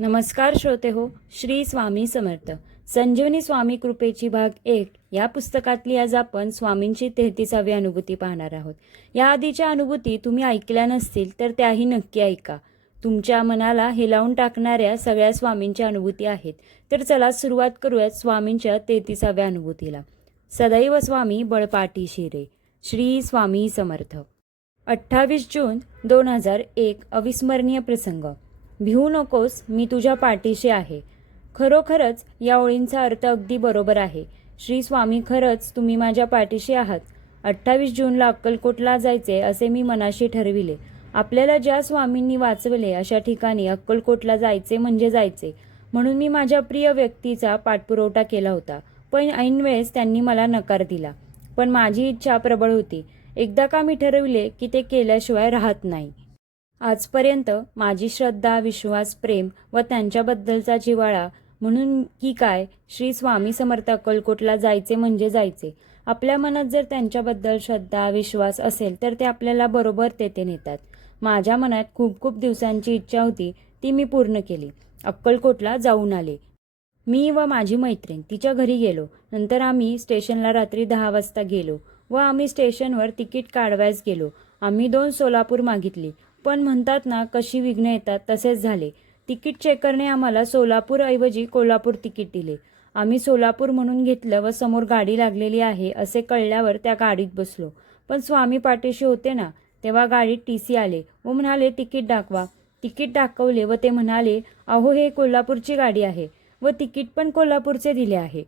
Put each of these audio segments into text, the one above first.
नमस्कार श्रोते हो. श्री स्वामी समर्थ. संजीवनी स्वामी कृपेची भाग 1 या पुस्तकातली आज आपण स्वामींची 33वी अनुभूती पाहणार आहोत. या आधीच्या अनुभूती तुम्ही ऐकल्या नसतील तर त्याही नक्की ऐका. तुमच्या मनाला हेलावून टाकणाऱ्या सगळ्या स्वामींच्या अनुभूती आहेत. तर चला सुरुवात करूयात स्वामींच्या 33व्या अनुभूतीला. सदैव स्वामी बळपाटी शिरे. श्री स्वामी समर्थ. 28 जून 2001 अविस्मरणीय प्रसंग. भिवू नकोस, मी तुझ्या पाठीशी आहे. खरोखरच या ओळींचा अर्थ अगदी बरोबर आहे. श्री स्वामी, खरंच तुम्ही माझ्या पाठीशी आहात. 28 जूनला अक्कलकोटला जायचे असे मी मनाशी ठरविले. आपल्याला ज्या स्वामींनी वाचवले अशा ठिकाणी अक्कलकोटला जायचे म्हणजे जायचे, म्हणून मी माझ्या प्रिय व्यक्तीचा पाठपुरवठा केला होता. पण ऐनवेळेस त्यांनी मला नकार दिला. पण माझी इच्छा प्रबळ होती. एकदा का मी ठरविले की ते केल्याशिवाय राहत नाही. आजपर्यंत माझी श्रद्धा, विश्वास, प्रेम व त्यांच्याबद्दलचा जिव्हाळा म्हणून की काय, श्री स्वामी समर्थ अक्कलकोटला जायचे म्हणजे जायचे. आपल्या मनात जर त्यांच्याबद्दल श्रद्धा, विश्वास असेल तर ते आपल्याला बरोबर तेथे नेतात. माझ्या मनात खूप खूप दिवसांची इच्छा होती, ती मी पूर्ण केली. अक्कलकोटला जाऊन आले. मी व माझी मैत्रीण तिच्या घरी गेलो. नंतर आम्ही स्टेशनला रात्री 10 वाजता गेलो व आम्ही स्टेशनवर तिकीट काढवायस गेलो. आम्ही 2 सोलापूर मागितली, पण म्हणतात ना, कशी विघ्न येतात तसेच झाले. तिकीट चेकरने आम्हाला सोलापूर ऐवजी कोल्हापूर तिकीट दिले. आम्ही सोलापूर म्हणून घेतलं व समोर गाडी लागलेली आहे असे कळल्यावर त्या गाडीत बसलो. पण स्वामी पाठीशी होते ना, तेव्हा गाडीत TC आले व म्हणाले तिकीट दाखवा. तिकीट दाखवले व ते म्हणाले, अहो हे कोल्हापूरची गाडी आहे व तिकीट पण कोल्हापूरचे दिले आहे.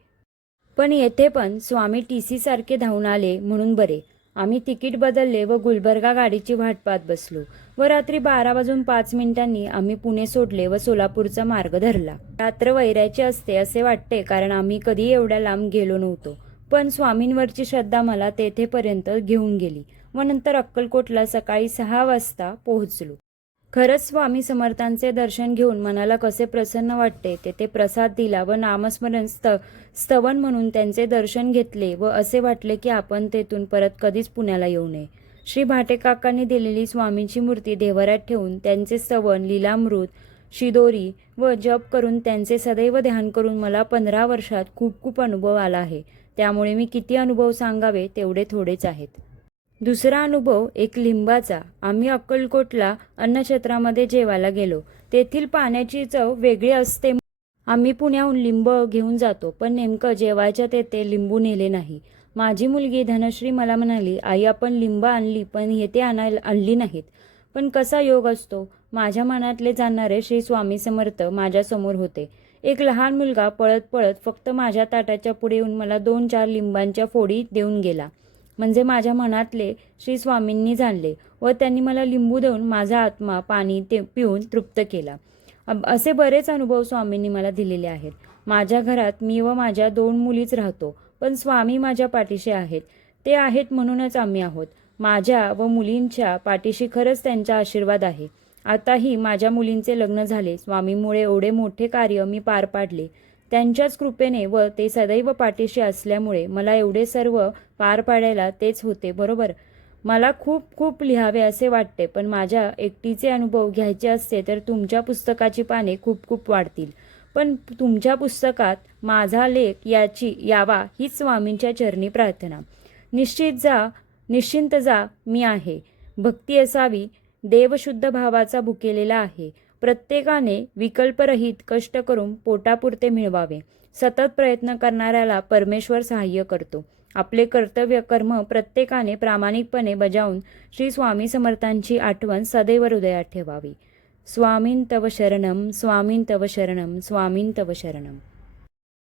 पण येथे पण स्वामी TC सारखे धावून आले म्हणून बरे. आम्ही तिकीट बदलले व गुलबर्गा गाडीची वाट पाहत बसलो व रात्री 12:05 आम्ही पुणे सोडले व सोलापूरचा मार्ग धरला. रात्र वैरायची असते असे वाटते, कारण आम्ही कधी एवढ्या लांब गेलो नव्हतो. पण स्वामींवरची श्रद्धा मला तेथेपर्यंत घेऊन गेली व नंतर अक्कलकोटला सकाळी 6 वाजता पोहोचलो. खरंच स्वामी समर्थांचे दर्शन घेऊन मनाला कसे प्रसन्न वाटते. तेथे प्रसाद दिला व नामस्मरण स्तवन म्हणून त्यांचे दर्शन घेतले व असे वाटले की आपण तेथून परत कधीच पुण्याला येऊ नये. श्री भाटेकाकांनी दिलेली स्वामींची मूर्ती देव्हाऱ्यात ठेवून त्यांचे स्तवन, लीलामृत, शिदोरी व जप करून त्यांचे सदैव ध्यान करून मला 15 वर्षात खूप खूप अनुभव आला आहे. त्यामुळे मी किती अनुभव सांगावे तेवढे थोडेच आहेत. दुसरा अनुभव एक लिंबाचा. आम्ही अक्कलकोटला अन्नक्षेत्रामध्ये जेवायला गेलो. तेथील पाण्याची चव वेगळी असते. आम्ही पुण्याहून लिंब घेऊन जातो, पण नेमकं जेवायच्या तेथे लिंबू नेले नाही. माझी मुलगी धनश्री मला म्हणाली, आई आपण लिंब आणली पण येथे आणली नाहीत. पण कसा योग असतो, माझ्या मनातले जाणणारे श्री स्वामी समर्थ माझ्यासमोर होते. एक लहान मुलगा पळत पळत फक्त माझ्या ताटाच्या पुढे येऊन मला 2-4 लिंबांच्या फोडी देऊन गेला. म्हणजे माझ्या मनातले श्री स्वामींनी जाणले व त्यांनी मला लिंबू देऊन माझा आत्मा पाणी ते पिऊन तृप्त केला. असे बरेच अनुभव स्वामींनी मला दिलेले आहेत. माझ्या घरात मी व माझ्या 2 मुलीच राहतो, पण स्वामी माझ्या पाठीशी आहेत. ते आहेत म्हणूनच आम्ही आहोत. माझ्या व मुलींच्या पाठीशी खरंच त्यांचा आशीर्वाद आहे. आताही माझ्या मुलींचे लग्न झाले. स्वामींमुळे एवढे मोठे कार्य मी पार पाडले. त्यांच्याच कृपेने व ते सदैव पाठीशी असल्यामुळे मला एवढे सर्व पार पाडायला तेच होते, बरोबर. मला खूप खूप लिहावे असे वाटते, पण माझ्या एकटीचे अनुभव घ्यायचे असते तर तुमच्या पुस्तकाची पाने खूप खूप वाढतील. पण तुमच्या पुस्तकात माझा लेख यावा हीच स्वामींच्या चरणी प्रार्थना. निश्चिंत जा, मी आहे. भक्ती असावी, देवशुद्ध भावाचा भुकेलेला आहे. प्रत्येकाने विकल्परहित कष्ट करून पोटापुरते मिळवावे. सतत प्रयत्न करणाऱ्याला परमेश्वर सहाय्य करतो. आपले कर्तव्य कर्म प्रत्येकाने प्रामाणिकपणे बजावून श्री स्वामी समर्थांची आठवण सदैव हृदयात ठेवावी. स्वामीं तव शरणम, स्वामीं तव शरणम, स्वामीं तव शरणम.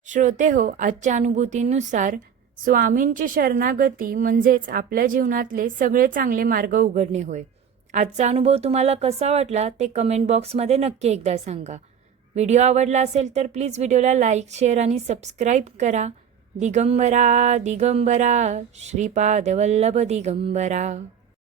श्रोते हो, आजच्या अनुभूतीनुसार स्वामींची शरणागती म्हणजेच आपल्या जीवनातले सगळे चांगले मार्ग उघडणे होय. आजचा अनुभव तुम्हाला कसा वाटला ते कमेंट बॉक्समध्ये नक्की एकदा सांगा. व्हिडिओ आवडला असेल तर प्लीज व्हिडिओला लाईक, शेअर आणि सबस्क्राईब करा. दिगंबरा दिगंबरा श्रीपाद वल्लभ दिगंबरा.